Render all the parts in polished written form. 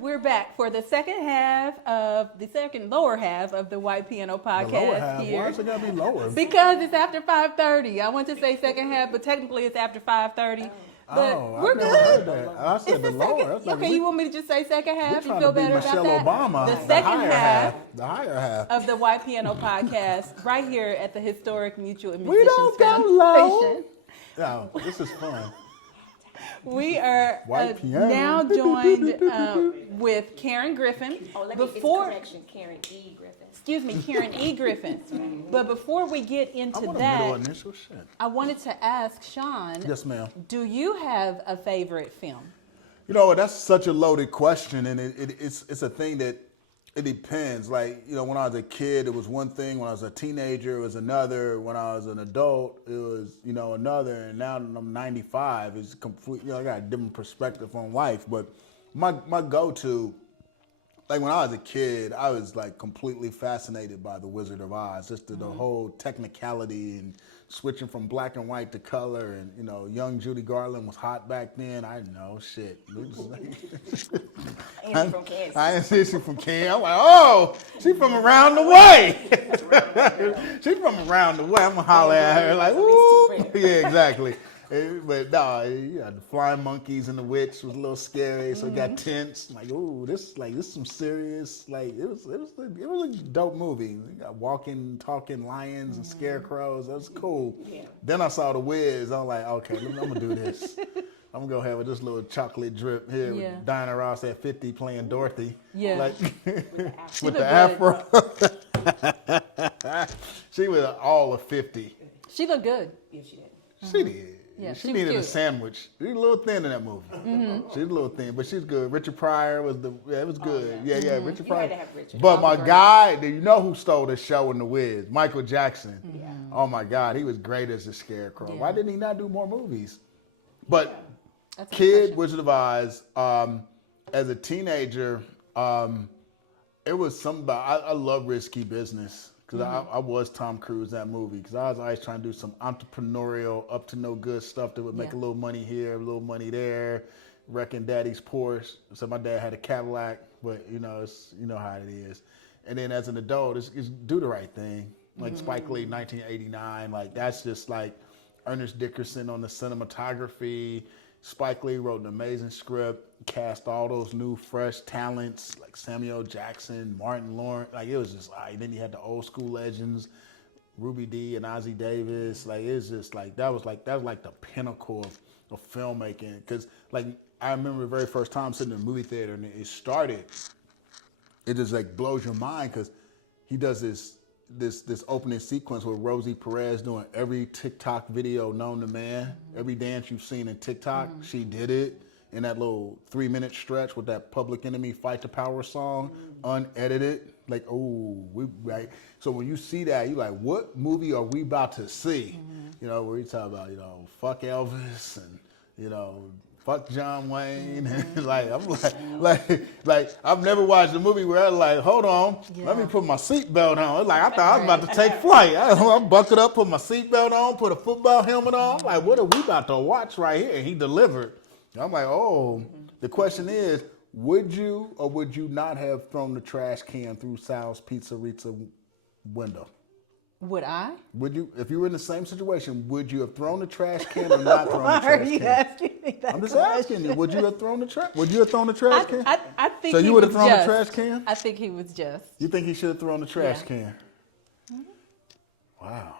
We're back for the second lower half of the White Piano Podcast. The lower half? Here. Why is it gotta be lower? Because it's after 5:30. I want to say second half, but technically it's after 5:30. But we're I've never good. heard that. I said the lower. Okay, you want me to just say second half? You trying feel to be better Michelle about that? Obama, The second half the higher half of the White Piano Podcast, right here at the Historic Mutual and We Musicians don't go low. Foundation. No, this is fun. We are White piano. now joined with Karen Griffin. Let me get correction. Karen E. Griffin. Excuse me, Karen E. Griffin. But before we get into I want that, a middle initial. Shit. I wanted to ask Shawn. Yes, ma'am. Do you have a favorite film? You know, that's such a loaded question, and it's a thing that it depends. Like, you know, when I was a kid, it was one thing. When I was a teenager, it was another. When I was an adult, it was, you know, another. And now that I'm 95, it's complete. You know, I got a different perspective on life. But my go-to, like when I was a kid, I was like completely fascinated by The Wizard of Oz. Just the whole technicality and switching from black and white to color, and you know, young Judy Garland was hot back then. I didn't know shit. And from Kansas. I ain't see she from Kansas. I'm like, oh, she from around the way. She from around the way. I'm gonna holler at her like, ooh, yeah, exactly. But no, yeah, the flying monkeys and the witch was a little scary, so it got tense. Like, ooh, this some serious. Like, it was a dope movie. You got walking, talking lions and scarecrows. That was cool. Yeah. Then I saw The Wiz. I'm like, okay, I'm gonna do this. I'm gonna go have this little chocolate drip here with Diana Ross at 50 playing Dorothy. Yeah, like with the afro. She was all of 50. She looked good. Yeah, she did. She did. Yeah, she needed a sandwich. She was a little thin in that movie. She was a little thin, but she's good. Richard Pryor was it was good. Yeah, Richard Pryor. You had to have Richard. But my guy, do you know who stole the show in The Wiz? Michael Jackson. Yeah. Oh my God, he was great as the Scarecrow. Yeah. Why didn't he not do more movies? But Kid, Wizard of Oz, as a teenager, it was something about, I love risky business. Because I was Tom Cruise in that movie. Because I was always trying to do some entrepreneurial, up to no good stuff that would make a little money here, a little money there. Wrecking Daddy's Porsche. So my dad had a Cadillac, but you know, you know how it is. And then as an adult, it's do the right thing. Like Spike Lee, 1989. Like that's just like Ernest Dickerson on the cinematography. Spike Lee wrote an amazing script, cast all those new, fresh talents like Samuel Jackson, Martin Lawrence. Like it was just like, then you had the old school legends, Ruby Dee and Ozzie Davis. Like it's just like that was like the pinnacle of filmmaking. Because like I remember the very first time sitting in the movie theater and it started. It just like blows your mind because he does this opening sequence with Rosie Perez doing every TikTok video known to man. Every dance you've seen in TikTok, she did it in that little 3-minute stretch with that Public Enemy Fight the Power song, unedited. Like, oh, right. So when you see that, you're like, what movie are we about to see? You know, where you talk about, you know, fuck Elvis and, you know, fuck John Wayne. Like I'm like I've never watched a movie where I was like, hold on, let me put my seatbelt on. Like I thought I was about to take flight. I buckled up, put my seatbelt on, put a football helmet on. I'm like, what are we about to watch right here? And he delivered. I'm like, oh. The question is, would you or would you not have thrown the trash can through Sal's Pizzeria window? Would I? Would you, if you were in the same situation, would you have thrown the trash can or not thrown the trash can? Why are you asking me that? I'm just asking you. Would you have thrown the trash? Would you have thrown the trash can? I think. So he you would have was thrown just. the trash can? I think he was just. You think he should have thrown the trash can? Wow.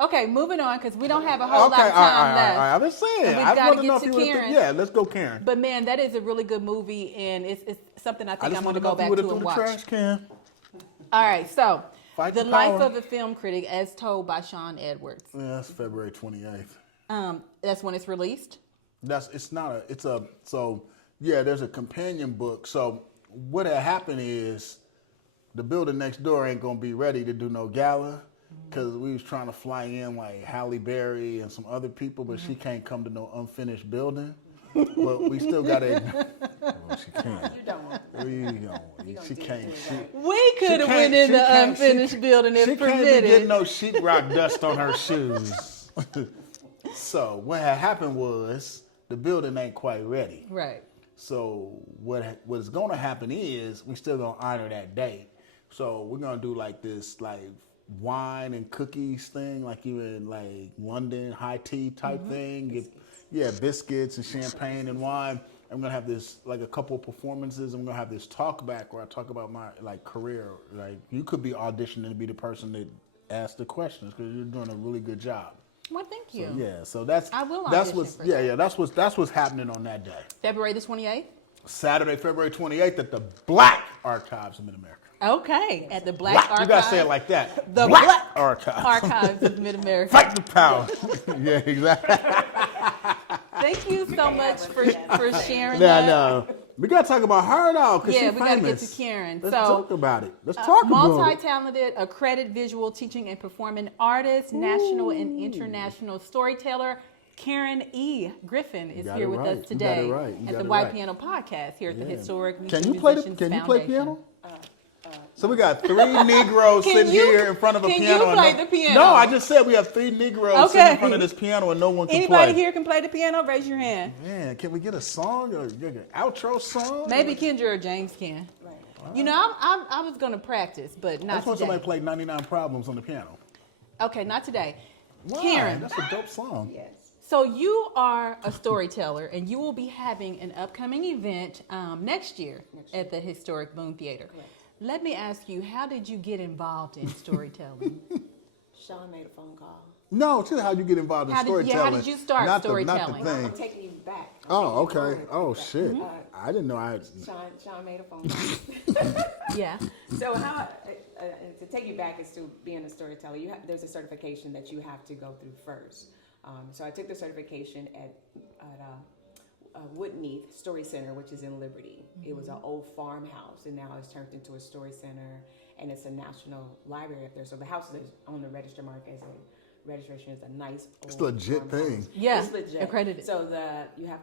Okay, moving on because we don't have a whole lot of time left. I'm just saying. We've I got want to to know get if to you would Karen. have. Yeah, let's go, Karen. But man, that is a really good movie, and it's something I think I'm going to know go if you back would to have and thrown the watch. trash can. All right, so Fight the the life power. of a film critic, as told by Shawn Edwards. Yeah, that's February 28th. That's when it's released. So there's a companion book. So what had happened is the building next door ain't gonna be ready to do no gala because we was trying to fly in like Halle Berry and some other people, but she can't come to no unfinished building. But we still gotta. Well, she can't. You don't want to. She can't. We could have went in the unfinished building if She can't be permitted. getting no sheetrock dust on her shoes. So what had happened was the building ain't quite ready. Right. So what's going to happen is we still going to honor that date. So we're going to do like this like wine and cookies thing, like you in like London high tea type thing. Biscuits and champagne and wine. I'm gonna have this like a couple of performances. I'm gonna have this talk back where I talk about my like career. Like you could be auditioning to be the person that asks the questions because you're doing a really good job. Well, thank you. So that's I will that's audition what's for that. that's what's happening on that day. February the 28th? Saturday, February 28th at the Black Archives of Mid-America. Okay, at the Black Archives. You gotta say it like that. The Black Archives. Archives of Mid-America. Fight the power. Yeah, exactly. Thank you so much for sharing that. No. We gotta talk about her though, because she's we gotta get famous. to Karen. Let's talk about it. Let's talk about it. Multi-talented, accredited visual teaching and performing artist, national and international storyteller, Karen E. Griffin is here with us today at the White Piano Podcast here at the Historic Music Musicians Can you play piano? Foundation. So we got 3 Negroes sitting here in front of a piano. Can you play the piano? No, I just said we have 3 Negroes sitting in front of this piano and no one can play. Anybody here can play the piano? Raise your hand. Man, can we get a song or an outro song? Maybe Kendra or James can. Right. You know, I was going to practice, but not I just want today. somebody to play 99 Problems on the piano. Okay, not today. Wow, Karen. that's a dope song. Yes. So you are a storyteller, and you will be having an upcoming event next year at the historic Boone Theater. Correct. Let me ask you, how did you get involved in storytelling? Shawn made a phone call. No, tell how you get involved in storytelling. How did you start not storytelling? The thing. I'm taking you back. Oh, okay. Oh, shit. I didn't know I... Shawn made a phone call. Yeah. So how to take you back is to being a storyteller. There's a certification that you have to go through first. So I took the certification at Woodneath Story Center, which is in Liberty. It was an old farmhouse, and now it's turned into a story center, and it's a national library up there. So the house is on the register mark as a registration is a nice old It's a legit farmhouse. thing. Yeah, It's legit. accredited. So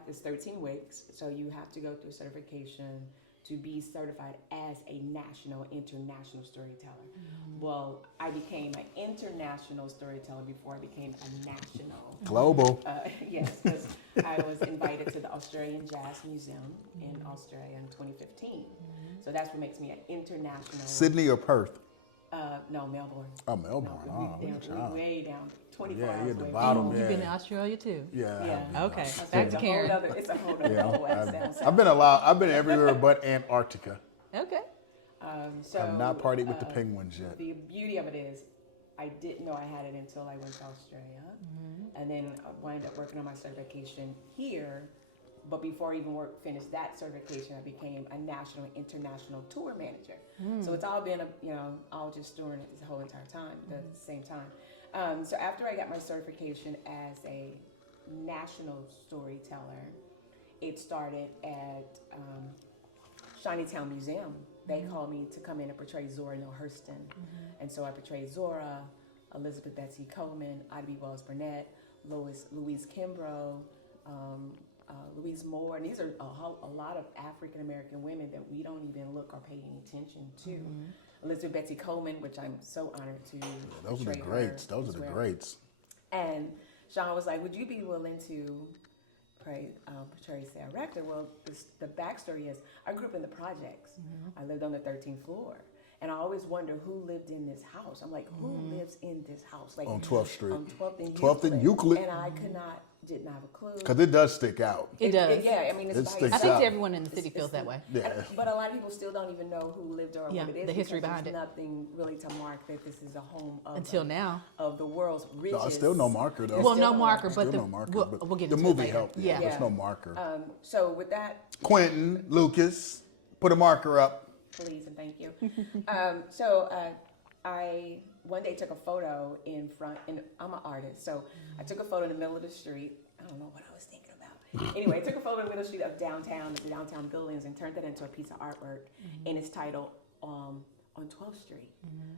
it's 13 weeks. So you have to go through certification to be certified as a national, international storyteller. Well, I became an international storyteller before I became a national. Global. Yes, because I was invited to the Australian Jazz Museum in Australia in 2015. So that's what makes me an international. Sydney or Perth? No, Melbourne. Oh, Melbourne. No, way down, 24 hours you're at the away. bottom. You've been to Australia too? Yeah. Okay, back to Karen. It's a whole other down south. I've been everywhere but Antarctica. Okay. So I've not partied with the penguins yet. The beauty of it is, I didn't know I had it until I went to Australia, and then I wound up working on my certification here. But before I even finished that certification, I became a national and international tour manager. So it's all been all just during it this whole entire time, at the same time. So after I got my certification as a national storyteller, it started at Shawneetown Museum. They called me to come in and portray Zora Neale Hurston. And so I portrayed Zora, Elizabeth Betsy Coleman, Ida B. Wells Burnett, Louise Kimbrough, Louise Moore, and these are a lot of African American women that we don't even look or pay any attention to. Elizabeth Betsy Coleman, which I'm so honored to Those are the greats. Those are the greats. And Shawn was like, would you be willing to portray Sarah Rector? Well, the backstory is I grew up in the projects. I lived on the 13th floor. And I always wonder who lived in this house. I'm like, who lives in this house? Like On 12th Street. On 12th and Euclid. And I didn't have a clue. Because it does stick out. It does. Yeah, I mean, It it's sticks I think out. everyone in the city feels that way. Yeah. But a lot of people still don't even know who lived or what it is. the history because behind it. there's nothing really to mark that this is a home of Until now. of the world's richest. No, still no marker though. Well, no Still marker, Still but no marker, we'll but get the into movie it later. helped. Yeah. There's no marker. So with that, Quentin, Lucas, put a marker up. please and thank you. I one day took a photo in front, and I'm an artist, so I took a photo in the middle of the street. I don't know what I was thinking about. Anyway, I took a photo in the middle of the street of the downtown buildings, and turned that into a piece of artwork, and it's titled on 12th Street,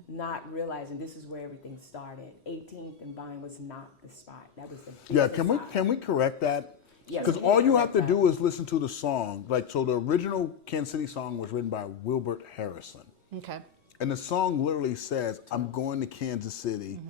not realizing this is where everything started. 18th and Vine was not the spot. That was the business side. Can we correct that? Yes, Because we all can you correct have to that. do is listen to the song. Like, so the original Kansas City song was written by Wilbert Harrison. Okay. And the song literally says, I'm going to Kansas City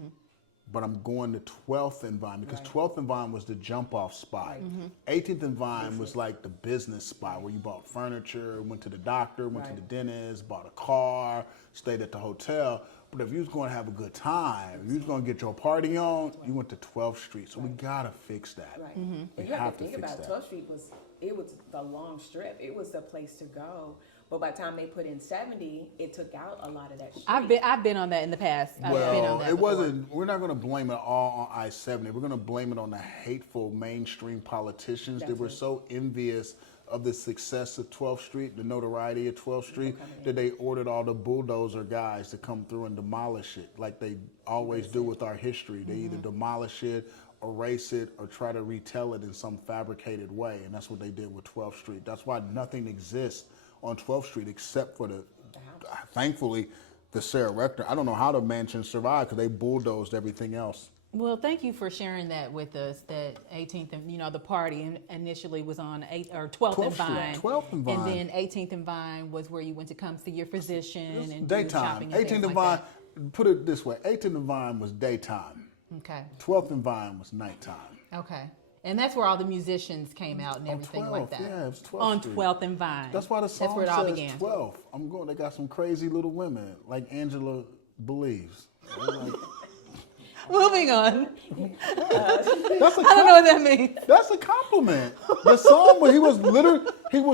but I'm going to 12th and Vine because 12th and Vine was the jump off spot. 18th and Vine was like the business spot where you bought furniture, went to the doctor, went to the dentist, bought a car, stayed at the hotel. But if you was going to have a good time, if you was going to get your party on, you went to 12th Street. So we got to fix that. Right. And you have to think about it. 12th Street was the long strip. It was the place to go. But by the time they put in 70, it took out a lot of that street. I've been on that in the past. Well, it wasn't. We're not going to blame it all on I-70. We're going to blame it on the hateful mainstream politicians that were so envious of the success of 12th Street, the notoriety of 12th Street, that they ordered all the bulldozer guys to come through and demolish it, like they always do with our history. They either demolish it, erase it, or try to retell it in some fabricated way, and that's what they did with 12th Street. That's why nothing exists on 12th Street except for thankfully, the Sarah Rector. I don't know how the mansion survived because they bulldozed everything else. Well, thank you for sharing that with us. That 18th and the party initially was on 12th and Vine. 12th and Vine. And then 18th and Vine was where you went to come see your physician and daytime. do shopping. 18th and Vine. Put it this way: 18th and Vine was daytime. Okay. 12th and Vine was nighttime. Okay. And that's where all the musicians came out and everything 12th, like that. Yeah, it was 12th on Street. 12th and Vine. That's why the song where it all says began. 12. I'm going. They got some crazy little women like Angela believes. Moving on. I don't know what that means. That's a compliment. The song where he was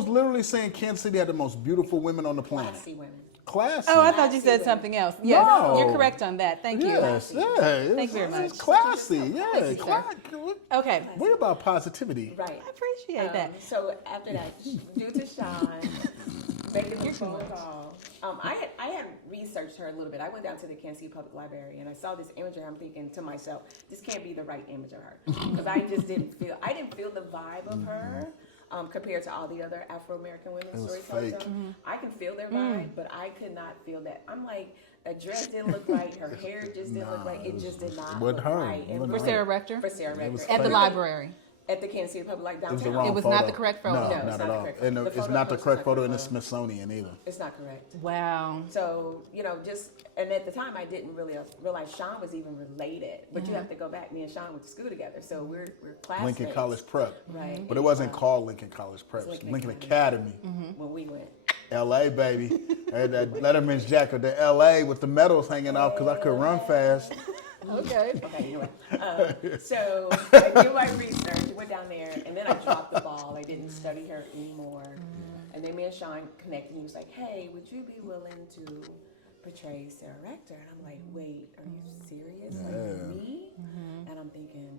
literally saying Kansas City had the most beautiful women on the planet. Classy women. Classy. Oh, I thought you said something else. Yes, No. you're correct on that. Thank you. Yes, yeah. Thank you very much. It's classy, yeah. Thank you, sir. Okay. We're about positivity. Right. I appreciate that. So after that, due to Shawn making the phone call, I had researched her a little bit. I went down to the Kansas City Public Library and I saw this image of her. I'm thinking to myself, this can't be the right image of her because I didn't feel the vibe of her. Compared to all the other Afro-American women storytellers. I can feel their vibe, but I could not feel that. I'm like, a dress didn't look right, her hair just didn't look right, it just did not look right. For Sarah Rector? For Sarah Rector. At the library. At the Kansas City Public, like downtown. It was not the correct photo. No, not at all. And it's not the correct photo in the Smithsonian either. It's not correct. Wow. So, and at the time I didn't really realize Shawn was even related. But you have to go back. Me and Shawn went to school together. So we're classmates. Lincoln College Prep. Right. But it wasn't called Lincoln College Prep. It was Lincoln Academy. When we went. L.A., baby. I had that Letterman's jacket, the L.A. with the medals hanging off because I could run fast. Okay. Anyway. So I did my research, went down there, and then I dropped the ball. I didn't study her anymore. And then me and Shawn connected, and he was like, hey, would you be willing to portray Sarah Rector? And I'm like, wait, are you serious? Like me? And I'm thinking,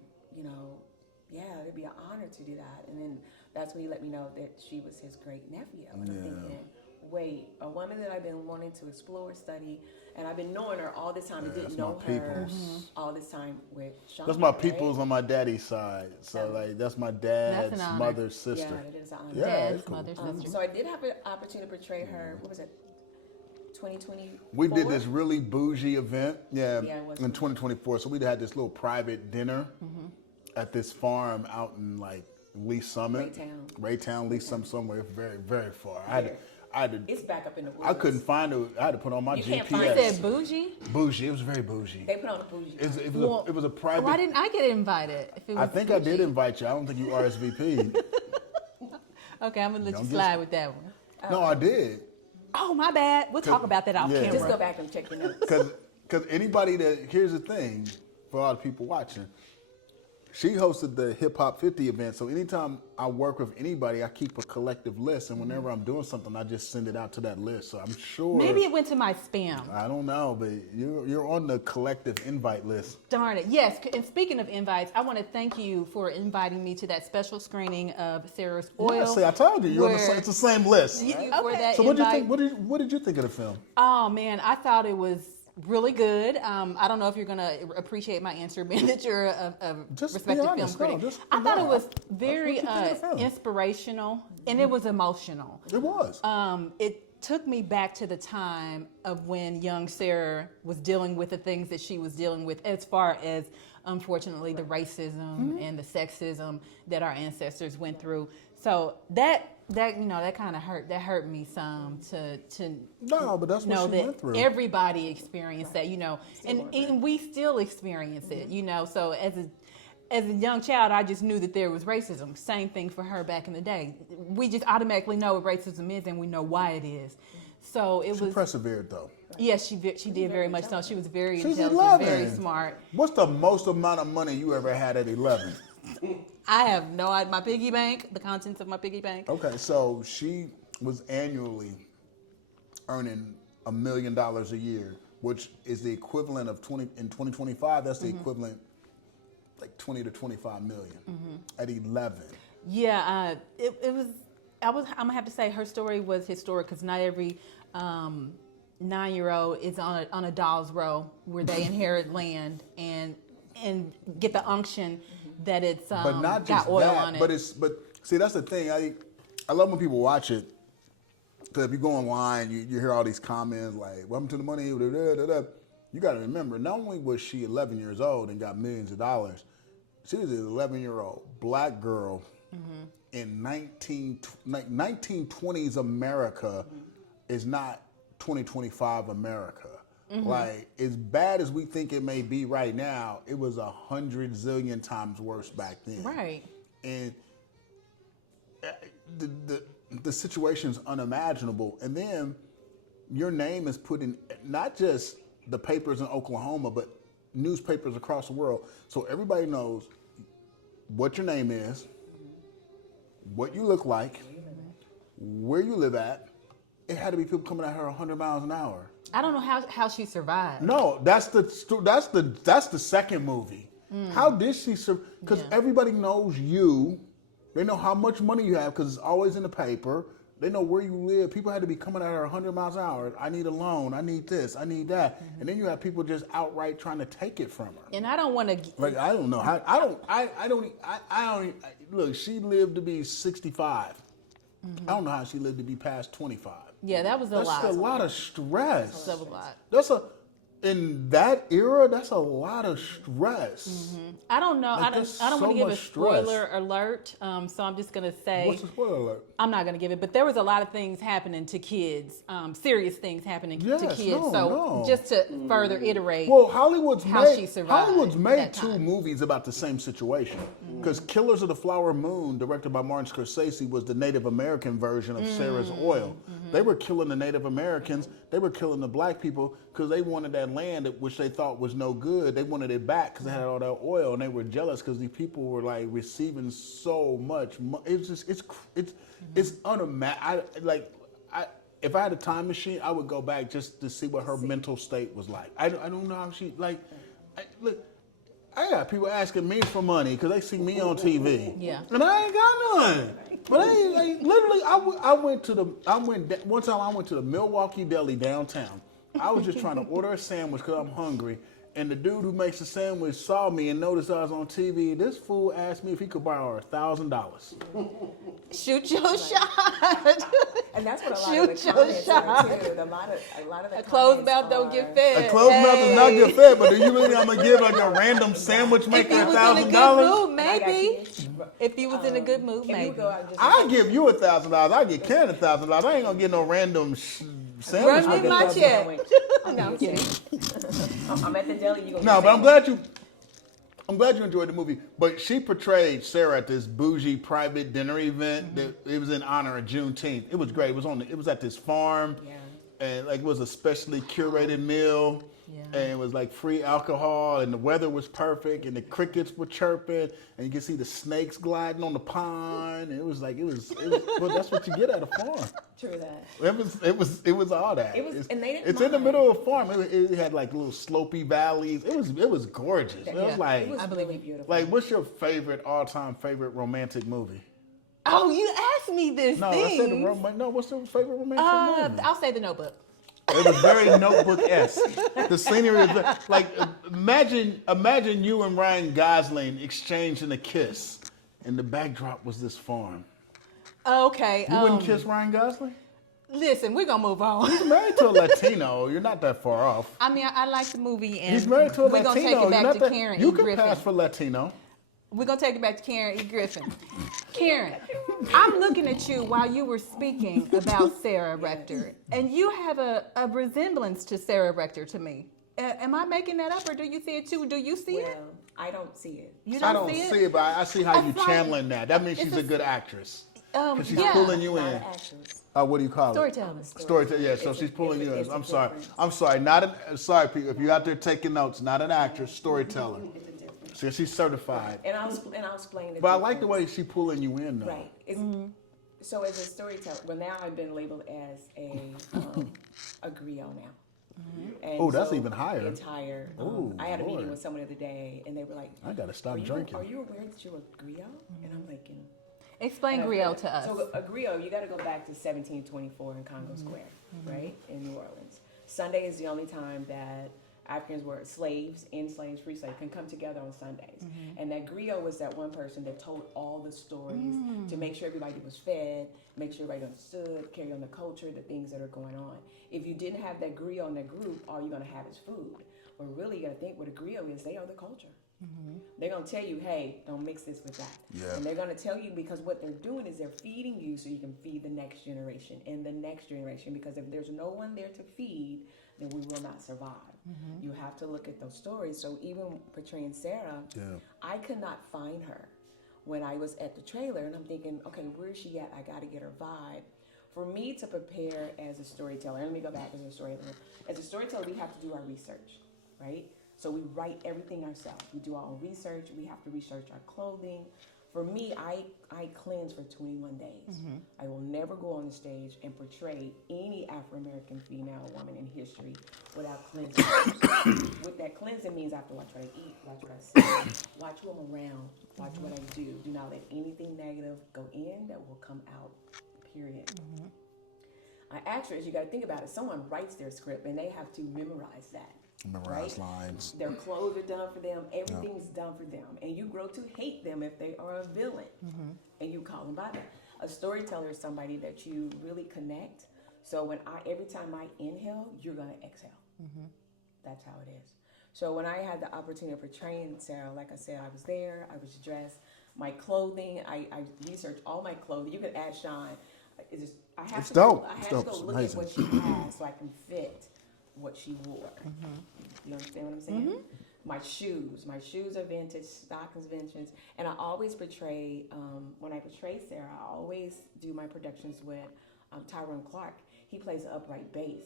yeah, it'd be an honor to do that. And then that's when he let me know that she was his great nephew. And I'm thinking, wait, a woman that I've been wanting to explore, study, and I've been knowing her all this time and didn't know her all this time with Shawn. That's my peoples on my daddy's side. So that's my dad's mother's sister. Yeah, it is an honor. Dad's mother's sister. So I did have an opportunity to portray her. What was it? 2020. We did this really bougie event, in was 2024. So we had this little private dinner at this farm out in Lee Summit, Raytown, Lee Summit, somewhere very, very far. It's back up in the woods. I couldn't find it. I had to put on my GPS. Can't find You said bougie? Bougie. It was very bougie. They put on a bougie. It was a private. Why didn't I get invited? If it was I think bougie? I did invite you. I don't think you RSVP'd. Okay, I'm going to let you slide with that one. No, I did. Oh, my bad. We'll talk about that off camera. Just go back and check your notes. Because anybody here's the thing, for all the people watching, she hosted the Hip Hop 50 event. So anytime I work with anybody, I keep a collective list. And whenever I'm doing something, I just send it out to that list. So I'm sure. Maybe it went to my spam. I don't know, but you're on the collective invite list. Darn it. Yes. And speaking of invites, I want to thank you for inviting me to that special screening of Sarah's Oil. Yeah, see, I told you, it's the same list. For that So what did you invite. think? What did you think of the film? Oh, man, I thought it was really good. I don't know if you're going to appreciate my answer, being that you're a respected film critic. I thought it was very inspirational, and it was emotional. It was. It took me back to the time of when young Sarah was dealing with the things that she was dealing with, as far as, unfortunately, the racism and the sexism that our ancestors went through. So that that kind of hurt me some to No, but that's what know she that went through. everybody experienced that, and we still experience it, So as a young child, I just knew that there was racism. Same thing for her back in the day. We just automatically know what racism is, and we know why it is. So She persevered though. Yes, she did very much so. She was very She's intelligent, 11. very smart. What's the most amount of money you ever had at 11? I have no idea. My piggy bank, the contents of my piggy bank. Okay, so she was annually earning $1 million a year, which is the equivalent of in 2025. That's the equivalent, like 20 to 25 million at 11. Yeah, it was. I'm gonna have to say her story was historic because not every 9-year-old is on a doll's row where they inherit land and get the unction that it's But not just got oil that, on it. but see, that's the thing. I love when people watch it, because if you go online, you hear all these comments like, welcome to the money, da, da, da, da. You got to remember, not only was she 11 years old and got millions of dollars, she was an 11-year-old black girl in 1920s America is not 2025 America. Like, as bad as we think it may be right now, it was 100 zillion times worse back then. Right. And the situation's unimaginable. And then your name is put in not just the papers in Oklahoma, but newspapers across the world. So everybody knows what your name is, what you look like, where you live at. It had to be people coming at her 100 miles an hour. I don't know how she survived. No, that's the second movie. How did she survive? Because everybody knows you. They know how much money you have because it's always in the paper. They know where you live. People had to be coming at her 100 miles an hour. I need a loan. I need this. I need that. And then you have people just outright trying to take it from her. And I don't want to. Like, I don't know how. I don't. Look, she lived to be 65. I don't know how she lived to be past 25. Yeah, that was a lot. That's a lot of stress. That was a lot. In that era, that's a lot of stress. I don't know. Like, I don't want to give a stress. spoiler alert. So I'm just going to say. What's the spoiler alert? I'm not going to give it, but there was a lot of things happening to kids, serious things happening to kids. Just to further iterate. Well, Hollywood's made that two time. movies about the same situation. Because Killers of the Flower Moon, directed by Martin Scorsese, was the Native American version of Sarah's Oil. They were killing the Native Americans. They were killing the black people because they wanted that land which they thought was no good. They wanted it back because they had all that oil, and they were jealous because these people were like receiving so much. It's just it's unimaginable. If I had a time machine, I would go back just to see what her mental state was like. I don't know how she look. I got people asking me for money because they see me on TV. Yeah. And I ain't got none. But literally, one time I went to the Milwaukee Deli downtown. I was just trying to order a sandwich because I'm hungry. And the dude who makes the sandwich saw me and noticed I was on TV. This fool asked me if he could borrow $1,000. Shoot your shot. And that's what a lot of the comments are too. A lot of the A closed mouth don't get fed. A closed mouth does not get fed, but do you really I'm gonna give like a random sandwich maker $1,000? Maybe. If he was in a good mood, maybe. I'll give you $1,000. I'll get Karen $1,000. I ain't gonna get no random sandwich. Run me my check. No, I'm kidding. I'm at the deli. You No, but I'm glad you enjoyed the movie. But she portrayed Sarah at this bougie private dinner event. That it was in honor of Juneteenth. It was great. It was at this farm, and it was a specially curated meal. Yeah. And it was like free alcohol, and the weather was perfect, and the crickets were chirping, and you could see the snakes gliding on the pond. And it was well, that's what you get at a farm. True that. It was all that. And they didn't it's mind. in the middle of a farm. It had like little slopey valleys. It was gorgeous. It was like, it was really beautiful. Like, what's your all-time favorite romantic movie? Oh, you asked me this No, thing. I said what's your favorite romantic movie? I'll say The Notebook. It was very Notebook-esque. The scenery was like, imagine you and Ryan Gosling exchanging a kiss, and the backdrop was this farm. Okay. You wouldn't kiss Ryan Gosling? Listen, we're gonna move on. He's married to a Latino. You're not that far off. I mean, I like the movie, and he's married to a we're Latino. Gonna take it back to Karen You E. can Griffin. pass for Latino. We're gonna take it back to Karen E. Griffin. Karen, I'm looking at you while you were speaking about Sarah Rector, and you have a resemblance to Sarah Rector to me. Am I making that up, or do you see it too? Do you see it? Well, I don't see it. You I don't see it, but I see how you It's like- channeling that. That means she's a good actress. Because she's yeah. pulling you Not in. an actress. What do you call it? Storytelling. Storyteller, yeah. So It's she's a- pulling you in. it's a I'm sorry. difference. I'm sorry. Sorry, people. If you're out there taking notes, not an actress, storyteller. It's a difference. So she's certified. And I'll explain the But I like the difference. way she pulling you in, though. Right. So as a storyteller, well, now I've been labeled as a griot now. And Oh, that's so even higher. It's higher. Oh, I had a meeting Lord. with someone the other day, and they were like, I gotta stop are you, drinking. Are you aware that you're a griot? And I'm like, Explain griot to us. So a griot, you got to go back to 1724 in Congo Square, right, in New Orleans. Sunday is the only time that Africans were slaves, enslaved, free slaves, can come together on Sundays. And that griot was that one person that told all the stories to make sure everybody was fed, make sure everybody understood, carry on the culture, the things that are going on. If you didn't have that griot in that group, all you're going to have is food. But really, you got to think what a griot is. They are the culture. They're going to tell you, hey, don't mix this with that. Yeah. And they're going to tell you, because what they're doing is they're feeding you so you can feed the next generation and the next generation. Because if there's no one there to feed, then we will not survive. You have to look at those stories. So even portraying Sarah, I could not find her when I was at the trailer. And I'm thinking, okay, where is she at? I got to get her vibe. For me to prepare as a storyteller, and let me go back as a storyteller. As a storyteller, we have to do our research, right? So we write everything ourselves. We do our own research. We have to research our clothing. For me, I cleanse for 21 days. I will never go on the stage and portray any Afro-American female or woman in history without cleansing. What that cleansing means, I have to watch what I eat, watch what I say, watch who I'm around, watch what I do. Do not let anything negative go in that will come out, period. An actress, you got to think about it. Someone writes their script and they have to memorize that. Memorize lines. Their clothes are done for them. Everything's done for them. And you grow to hate them if they are a villain. And you call them by that. A storyteller is somebody that you really connect. So every time I inhale, you're going to exhale. That's how it is. So when I had the opportunity of portraying Sarah, like I said, I was there. I was dressed. My clothing, I researched all my clothing. You can ask Shawn. I have to go look at what she has so I can fit what she wore. You understand what I'm saying? My shoes are vintage, stockings vintage, and I always portray, when I portray Sarah, I always do my productions with Tyrone Clark. He plays an upright bass,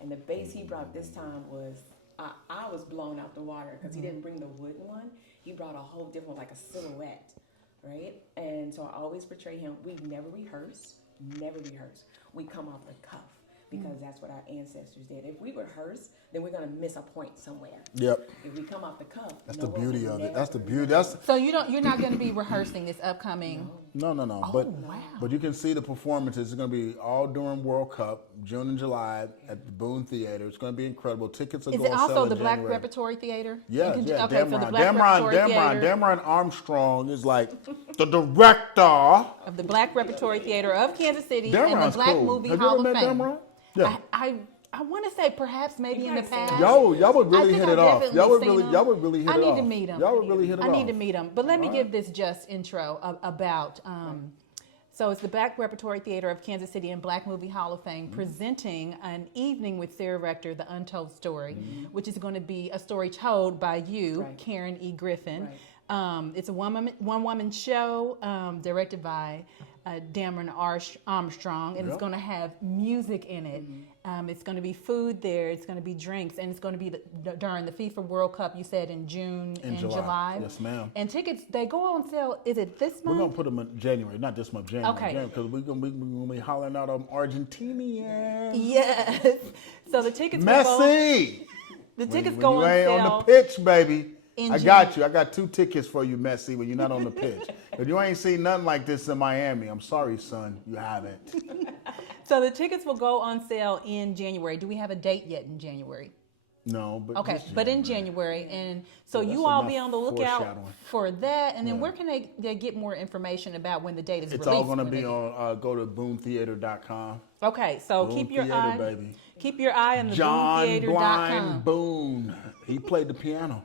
and the bass he brought this time was, I was blown out the water because he didn't bring the wooden one. He brought a whole different, like a silhouette, right? And so I always portray him. We never rehearse. We come off the cuff. Because that's what our ancestors did. If we rehearse, then we're going to miss a point somewhere. Yep. If we come off the cuff, That's the beauty of it. That's the beauty. So you're not going to be rehearsing this upcoming. No. Oh, but wow. but you can see the performances. It's going to be all during World Cup, June and July at the Boone Theater. It's going to be incredible. Tickets are Is going it on sale also in the Black January. Repertory Theater? Yeah. Okay, Damron. so the Black Repertory Theater Damron Armstrong is like the director of the Black Repertory Theater of Kansas City and the Black cool. Movie Have you Hall ever of met Fame. Damron? Yeah. I want to say perhaps maybe in the past. Y'all would really I think hit it I've off. definitely Y'all would seen really him. hit it off. I need to meet him. Y'all would really hit it off. I need to meet him. But let me give this just intro about. So it's the Black Repertory Theater of Kansas City and Black Movie Hall of Fame presenting an evening with Sarah Rector, The Untold Story, which is going to be a story told by you, Karen E. Griffin. It's a one-woman show directed by Damron Armstrong, and it's going to have music in it. It's going to be food there. It's going to be drinks, and it's going to be during the FIFA World Cup. You said in June and July. Yes, ma'am. And tickets, they go on sale. Is it this month? We're gonna put them in January, not this month, January. Okay. Because we're gonna be hollering out on Argentinians. Yes. So the tickets Messi. The tickets when go you on ain't sale. on the pitch, baby. in I June. got you. I got 2 tickets for you, Messi, when you're not on the pitch. But you ain't seen nothing like this in Miami. I'm sorry, son. You haven't. So the tickets will go on sale in January. Do we have a date yet in January? No, but Okay, just but in January, and so Yeah, that's you all enough be on the lookout foreshadowing. for that. And then Yeah. where can they get more information about when the date is It's released? all going to when be they- on, go to BooneTheater.com. Okay, so Boone keep your Theater, eye, baby. Keep your eye on the John BooneTheater.com. Blind Boone. He played the piano.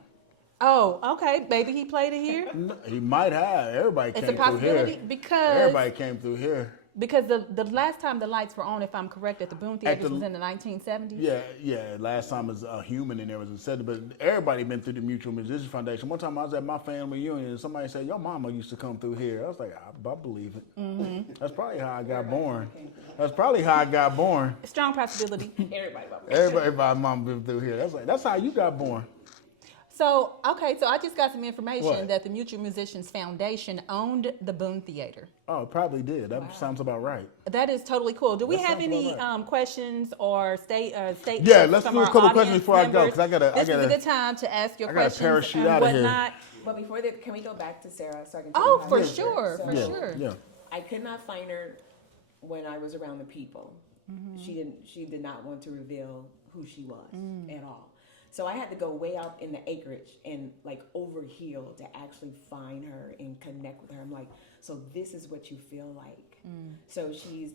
Oh, okay. Maybe he played it here. No, he might have. Everybody It's came a possibility through here. because Everybody came through here. Because the last time the lights were on, if I'm correct, at the Boone Theater was in the 1970s. Yeah. Last time was a human in there was said, but everybody been through the Mutual Musicians Foundation. One time I was at my family reunion and somebody said, "Your mama used to come through here." I was like, I believe it. Mm-hmm. That's probably how I got born. Strong possibility. Everybody. Mom been through here. That's how you got born. So I just got some information that the Mutual Musicians Foundation owned the Boone Theater. Oh, it probably did. That sounds about right. That is totally cool. Do we have any questions or statements? Yeah, let's from do a our couple audience questions before members? I go, because This is a good time to ask your questions parachute and out of here. whatnot. But before that, can we go back to Sarah so I can? Oh, tell for you sure, how sure. Yeah. I could not find her when I was around the people. Mm-hmm. She did not want to reveal who she was at all. So I had to go way out in the acreage and like over hill to actually find her and connect with her. I'm like, so this is what you feel like. So she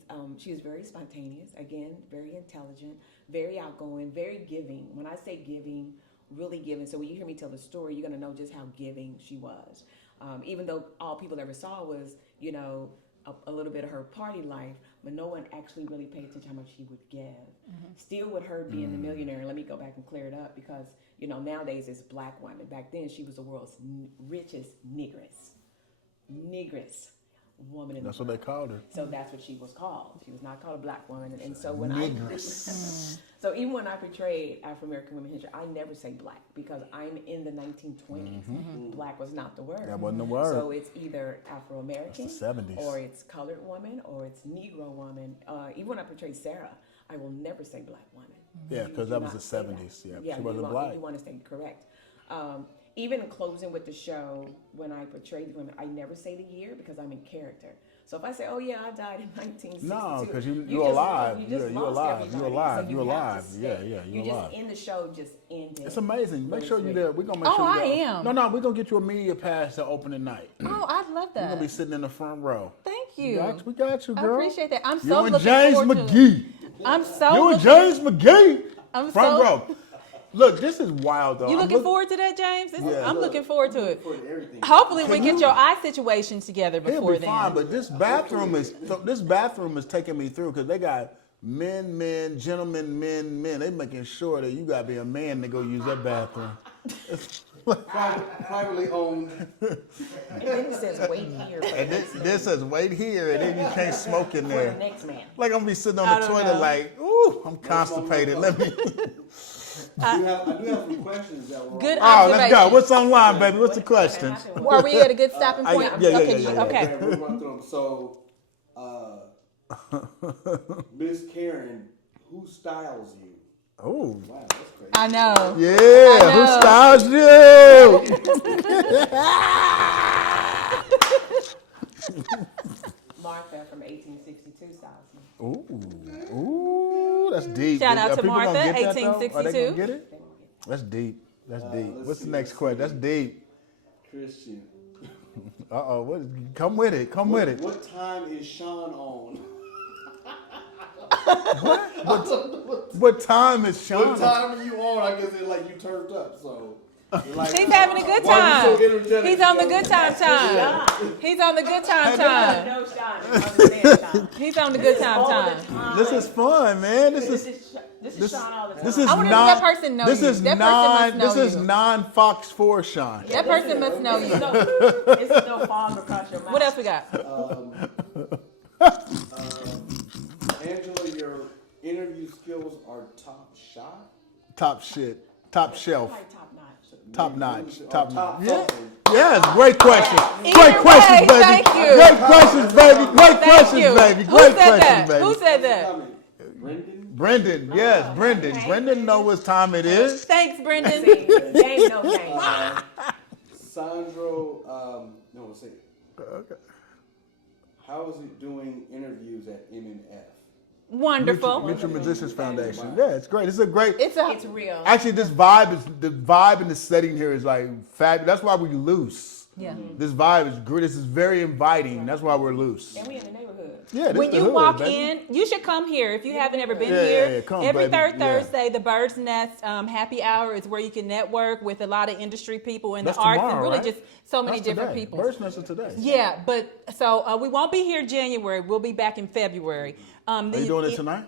was very spontaneous, again, very intelligent, very outgoing, very giving. When I say giving, really giving. So when you hear me tell the story, you're gonna know just how giving she was. Even though all people ever saw was, a little bit of her party life, but no one actually really paid attention to how much she would give. Still with her being the millionaire, and let me go back and clear it up because, nowadays it's black woman. Back then she was the world's richest negress woman in That's the what world. they called her. So that's what she was called. She was not called a black woman. And so when so even when I portrayed Afro-American women history, I never say black because I'm in the 1920s. Black was not the word. That wasn't the word. So it's either Afro-American, That's the 70s. or it's colored woman, or it's Negro woman. Even when I portray Sarah, I will never say black woman. Yeah, because that was the 70s. Yeah, she wasn't black. You want to stay correct. Even in closing with the show, when I portray the women, I never say the year because I'm in character. So if I say, "Oh yeah, I died in 1962," no, because you're alive. You're alive. So You're alive. you You're have alive. to Yeah, stay. you're You alive. just end the show, just end it. It's amazing. Make sure you're there. We're gonna make Oh, sure. I am. No, we're gonna get you a media pass to opening night. Oh, I'd love You're that. gonna be sitting in the front row. Thank you. We got you, I girl. appreciate that. I'm You so and looking James forward to it. McGee. I'm so You and looking- James McGee. I'm Front so- row. Look, this is wild though. You looking forward to that, James? Yeah. I'm looking forward to it. Everything. Hopefully, we get your eye situation together He'll before be then. fine, but this bathroom is taking me through because they got men, gentlemen, men. They making sure that you gotta be a man to go use that bathroom. Privately owned. And then it says, "Wait here." And this says wait here, and then you can't smoke in For the there. next man. Like I'm gonna be sitting on I the don't toilet know. like, ooh, I'm constipated. Let me. I do have some questions that were Good Oh, let's go. observation. What's online, baby? What's the questions? Are we at a good stopping point? yeah. Okay. we'll run through them. So, Miss Karen, who styles you? Oh, Wow, that's crazy. I know. yeah. Who know. styles you? Martha from 1862 styles me. Ooh, that's deep. Shout out Are to people gonna Martha, get that, though? Are they 1862. gonna get it? That's deep. That's deep. let's What's the see, next let's question? see. That's deep. Christian. Uh-oh. Come with it. Come with it. What time is Shawn on? What time is Shawn? What time are you on? I guess it's like you turned up, so. Like, He's having a good why time. you so energetic? He's on the good time. He's on the good time. No, Sean. Understand, Sean. He's on the good All the time. time. This is fun, man. This This is is Sean all the time. this is I wonder if non. that person knows This you. is That person must know This is you. non-Fox 4 Sean. That person must know you. It's no falling across your mouth. What else we got? Angela, your interview skills are top shot. Top shit. Top shelf. Probably top notch. Top notch. Top Yeah. something. Yes. Great question. Either Great questions, way, baby. thank you. Great questions, baby. Great Thank questions, you. baby. Who Great said questions, that? baby. Who said that? Brendan. Brendan. Yes, Brendan. okay. Brendan know what time it is. Thanks, Brendan. Game, no game. Sandro, no, let's see. Okay. How is it doing interviews at MNF? Wonderful. Mutual Musicians Foundation. Yeah, it's great. It's a great. It's real. Actually, the vibe in the setting here is like fabulous. That's why we loose. Yeah. This vibe is good. This is very inviting. That's why we're loose. And we in the neighborhood. Yeah, this When the you hood, walk baby. in, you should come here. If you haven't ever been Yeah, here, yeah, come, every baby. third Yeah. Thursday, the Bird's Nest Happy Hour is where you can network with a lot of industry people in That's the arts and tomorrow, really right? just so many That's different today. people. Bird's Nest is today. Yeah, but so we won't be here January. We'll be back in February. Are you doing it tonight?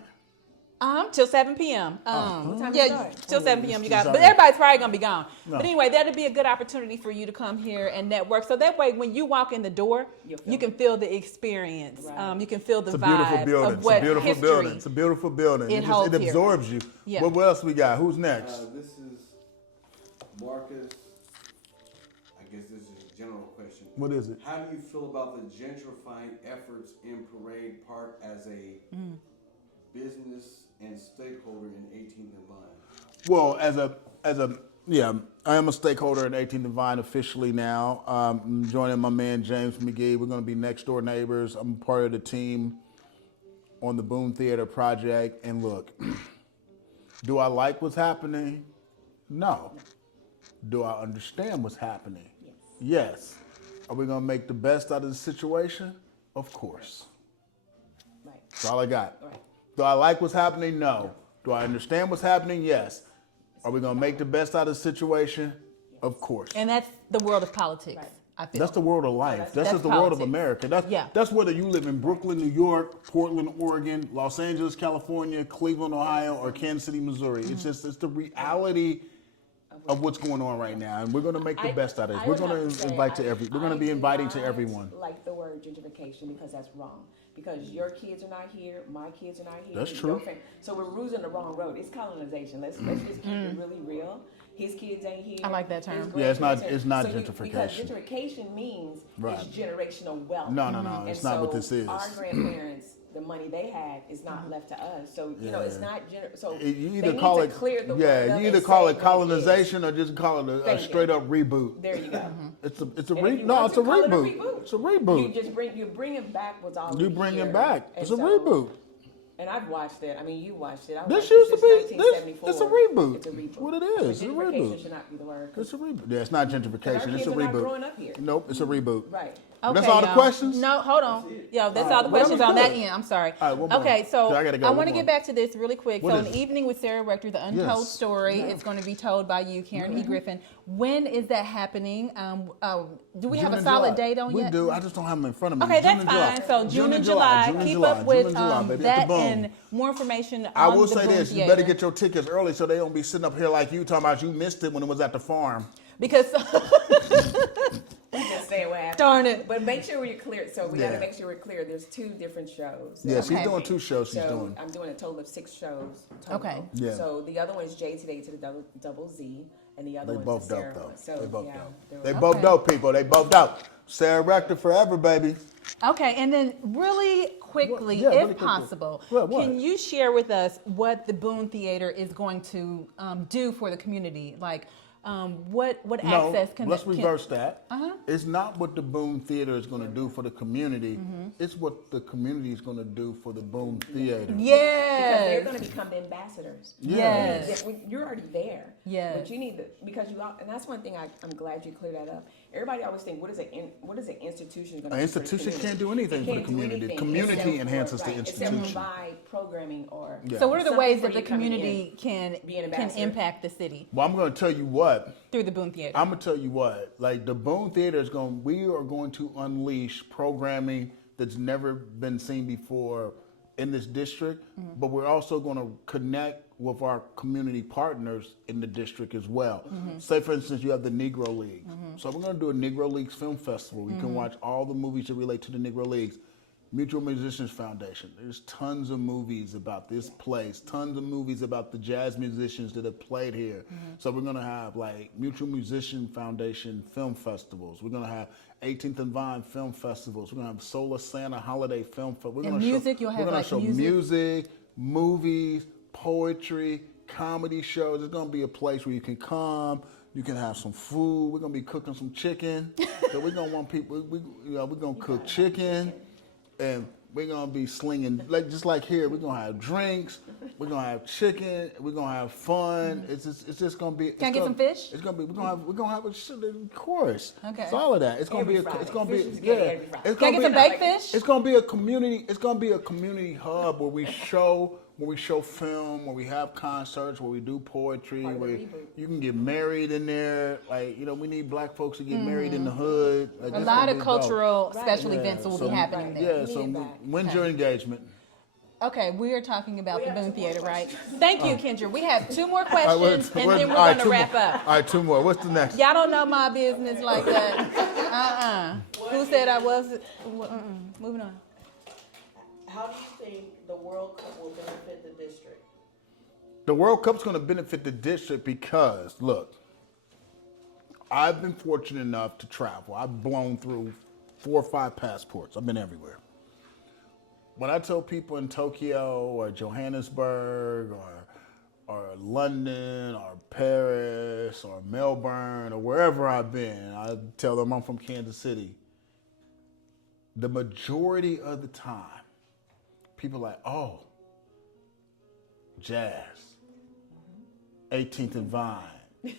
Till 7 p.m. What time Yeah, you start? till 7 p.m. you got, Sorry. but everybody's probably gonna be gone. No. But anyway, that'll be a good opportunity for you to come here and network. So that way, when you walk in the door, you can feel the experience. Right. You can feel the It's a beautiful vibe building. of It's what a beautiful history. building. It's a beautiful building. It holds it here. absorbs you. Yeah. What else we got? Who's next? This is Marcus. I guess this is a general question. What is it? How do you feel about the gentrifying efforts in Parade Park as a business and stakeholder in 18th and Vine? Well, I am a stakeholder in 18th and Vine officially now. I'm joining my man James McGee. We're going to be next door neighbors. I'm part of the team on the Boone Theater project. And look, do I like what's happening? No. Do I understand what's happening? Yes. Are we going to make the best out of the situation? Of course. Right. That's all I got. Right. Do I like what's happening? No. Do I understand what's happening? Yes. Are we going to make the best out of the situation? Of course. And that's the world of politics. Right. I feel. That's the world of life. That's just the world of politics. America. That's whether you live in Brooklyn, New York, Portland, Oregon, Los Angeles, California, Cleveland, Ohio, or Kansas City, Missouri. Mm-hmm. It's the reality of what's going on right now, and we're going to make the best out of it. We're going to invite to every. We're going to be inviting to everyone. Like the word gentrification because that's wrong. Because your kids are not here, my kids are not here. That's your true. So we're losing the wrong road. It's colonization. Let's just keep it really real. His kids ain't here. I like that term. His Yeah, it's not- grandkids it's not ain't- gentrification. Because gentrification means Right. it's generational wealth. No, And it's not what this is. Our grandparents, the money they had is not left to us. So you know, it's not so You they either need call to it clear the word up you either and call say it what colonization or just call it a Thank you. straight up reboot. There you go. It's a And if you no, want it's a to call it reboot. It's a reboot. You're bringing back what's already You bring here. it back. And It's a so- reboot. And I've watched it. I mean, you watched it. I This watched it used to since be. 1974. It's a reboot. It's a reboot. It's what it is. But It's a gentrification reboot. should not be the word. It's a reboot. Yeah, it's not gentrification. Our It's kids a are not reboot. growing up here. Nope, it's a reboot. Right. But that's all the y'all. questions? No, hold on. Yeah, that's all the Well, that questions was on that good. end. I'm sorry. All right, one more. Okay, so I gotta go. I One want to more. get back to this really quick. What So, is an it? evening with Sarah Rector, the Untold Yes. Story, is going to be told by you, Karen E. Griffin. When is that happening? Do we have June a and solid July. date on We yet? do. I just don't have them in front of me. Okay, June that's and July. fine. So June and June July. and Keep July. up with June and July, baby, at the that Boom. and more information on I will the say Boone this: you Theater. better get your tickets early so they don't be sitting up here like you talking about you missed it when it was at the farm. Because We just saying what happened. darn it. But make sure we're clear. So we got Yeah. to make sure we're clear. There's 2 different shows. Yeah, she's Okay. doing 2 shows. She's So doing. I'm doing a total of 6 shows. Total. Okay. Yeah. So the other one is J Today to the double Z, and the other They one's both the dope Sarah though. one. So They both yeah, dope. they're- They both dope people. They both dope. Sarah Rector forever, baby. Okay, and then really quickly, Yeah, if really quickly. possible, What? can you share with us what the Boone Theater is going to do for the community? Like, what access can let's can- reverse that. Uh-huh. It's not what the Boone Theater is going to do for the community. It's what the community is going to do for the Boone Theater. Because they're Yes. going to become the ambassadors. Yes. You're already there. Yes. But you need to, because you, and that's one thing I'm glad you cleared that up. Everybody always think, what is an institution going to do? An institution can't do anything for the community. The community enhances the institution. Except provide programming or. Yeah. So what are the something ways for that the you coming community can Be an can ambassador. impact the city Well, I'm going to tell you what. through the Boone Theater? I'm gonna tell you what, like the Boone Theater is going. We are going to unleash programming that's never been seen before in this district. But we're also going to connect with our community partners in the district as well. Say, for instance, you have the Negro Leagues. So we're going to do a Negro Leagues Film Festival. You can watch all the movies that relate to the Negro Leagues. Mutual Musicians Foundation. There's tons of movies about this place, tons of movies about the jazz musicians that have played here. So we're going to have like Mutual Musician Foundation film festivals. We're going to have 18th and Vine film festivals. We're going to have Solar Santa Holiday Film Festival. And music, you'll have, we're gonna like, show music? movies, poetry, comedy shows. It's going to be a place where you can come. You can have some food. We're going to be cooking some chicken. So we're going to want people, we're going to cook chicken. And we're gonna be slinging, like just like here, we're gonna have drinks. We're gonna have chicken. We're gonna have fun. It's just gonna be. Can I get some fish? It's gonna be. We're gonna have of course. Okay. It's all of that. It's gonna be. It's gonna be. Yeah. It's Can I get some baked fish? It's gonna be a community. It's gonna be a community hub where we show film, where we have concerts, where we do poetry, where you can get married in there. Like, we need black folks to get married in the hood. Like, a lot of cultural special events will be happening there. Yeah, so when's your engagement? Okay, we are talking about the Boone Theater, right? Thank you, Kendra. We have 2 more questions, and then we're going to wrap up. All right, 2 more. What's the next? Y'all don't know my business like that. Who said I was? Moving on. How do you think the World Cup will benefit the district? The World Cup's going to benefit the district because, look, I've been fortunate enough to travel. I've blown through 4 or 5 passports. I've been everywhere. When I tell people in Tokyo or Johannesburg or London or Paris or Melbourne or wherever I've been, I tell them I'm from Kansas City. The majority of the time, people are like, oh, jazz, 18th and Vine,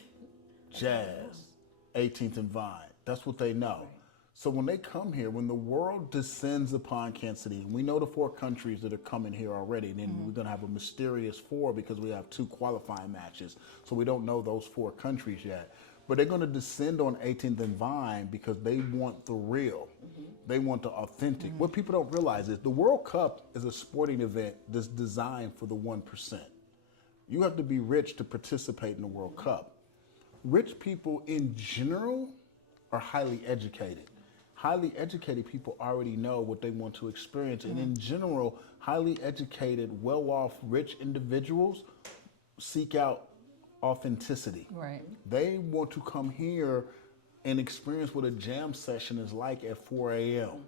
jazz, 18th and Vine. That's what they know. So when they come here, when the world descends upon Kansas City, and we know the 4 countries that are coming here already, and then we're going to have a mysterious 4 because we have 2 qualifying matches. So we don't know those 4 countries yet. But they're going to descend on 18th and Vine because they want the real. They want the authentic. What people don't realize is the World Cup is a sporting event that's designed for the 1%. You have to be rich to participate in the World Cup. Rich people in general are highly educated. Highly educated people already know what they want to experience. And in general, highly educated, well-off, rich individuals seek out authenticity. Right. They want to come here and experience what a jam session is like at 4 a.m.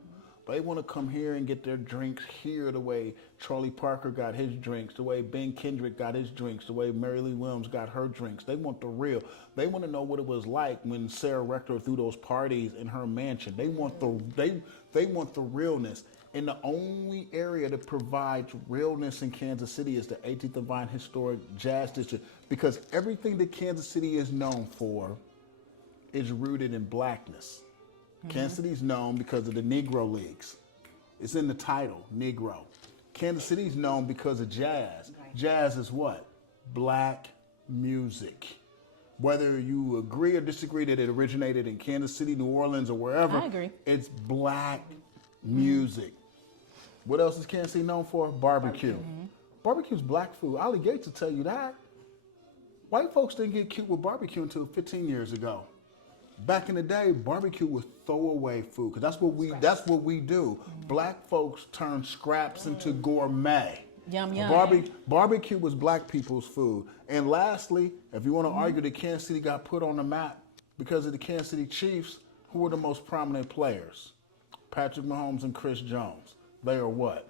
They want to come here and get their drinks here the way Charlie Parker got his drinks, the way Ben Kendrick got his drinks, the way Mary Lee Williams got her drinks. They want the real. They want to know what it was like when Sarah Rector threw those parties in her mansion. They want they want the realness. And the only area that provides realness in Kansas City is the 18th and Vine Historic Jazz District, because everything that Kansas City is known for is rooted in blackness. Kansas City's known because of the Negro Leagues. It's in the title, Negro. Kansas City's known because of jazz. Jazz is what? Black music. Whether you agree or disagree that it originated in Kansas City, New Orleans, or wherever, I agree. It's black music. What else is Kansas City known for? Barbecue. Barbecue's black food. Ollie Gates will tell you that. White folks didn't get cute with barbecue until 15 years ago. Back in the day, barbecue was throwaway food, because that's what we do. Black folks turn scraps into gourmet. Yum, yum. Barbecue was black people's food. And lastly, if you want to argue that Kansas City got put on the map because of the Kansas City Chiefs, who were the most prominent players? Patrick Mahomes and Chris Jones. They are what?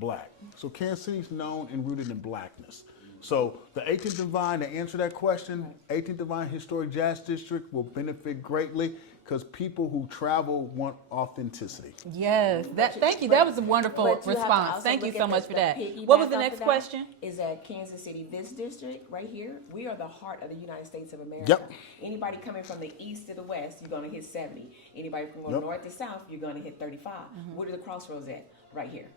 Black. So Kansas City's known and rooted in blackness. So the 18th and Vine, to answer that question, 18th and Vine Historic Jazz District will benefit greatly because people who travel want authenticity. Yes, thank you. That was a wonderful response. Thank you so much for that. What was the next question? Is that Kansas City, this district right here, we are the heart of the United States of America. Yep. Anybody coming from the east to the west, you're going to hit 70. Anybody from going north to south, you're going to hit 35. Where are the crossroads at? Right here.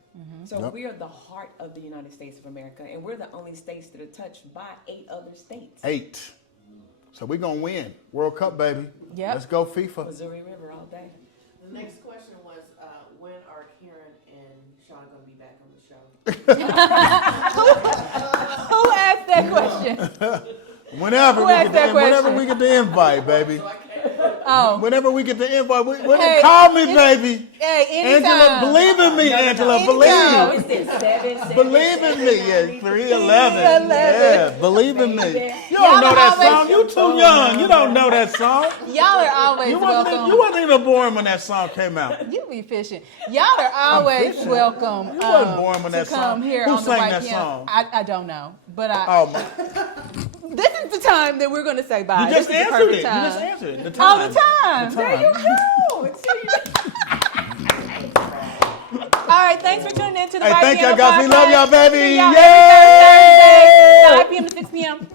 So we are the heart of the United States of America, and we're the only states that are touched by 8 other states. 8. So we're going to win. World Cup, baby. Yep. Let's go FIFA. Missouri River all day. The next question was, when are Karen and Shawn going to be back on the show? Who asked that question? Whenever we get the invite, baby. Oh. Whenever we get the invite, call me, baby. Hey, anytime. Angela, believe in me, Angela. Anytime. Believe in me. Yeah, 311. Yeah, believe in me. You don't know that song. You too young. You don't know that song. Y'all are always welcome. You wasn't even born when that song came out. You be fishing. Y'all are always welcome. You wasn't born when that song. Come here Who on the sang white that piano. song? I don't know, but This is the time that we're going to say bye. You just answered it. You Time. just answered it. All the time. There you go. All right, thanks for tuning in to the White Thank y'all Piano guys. We love y'all, Podcast. baby. See y'all Yay! 5 p.m. to 6 p.m.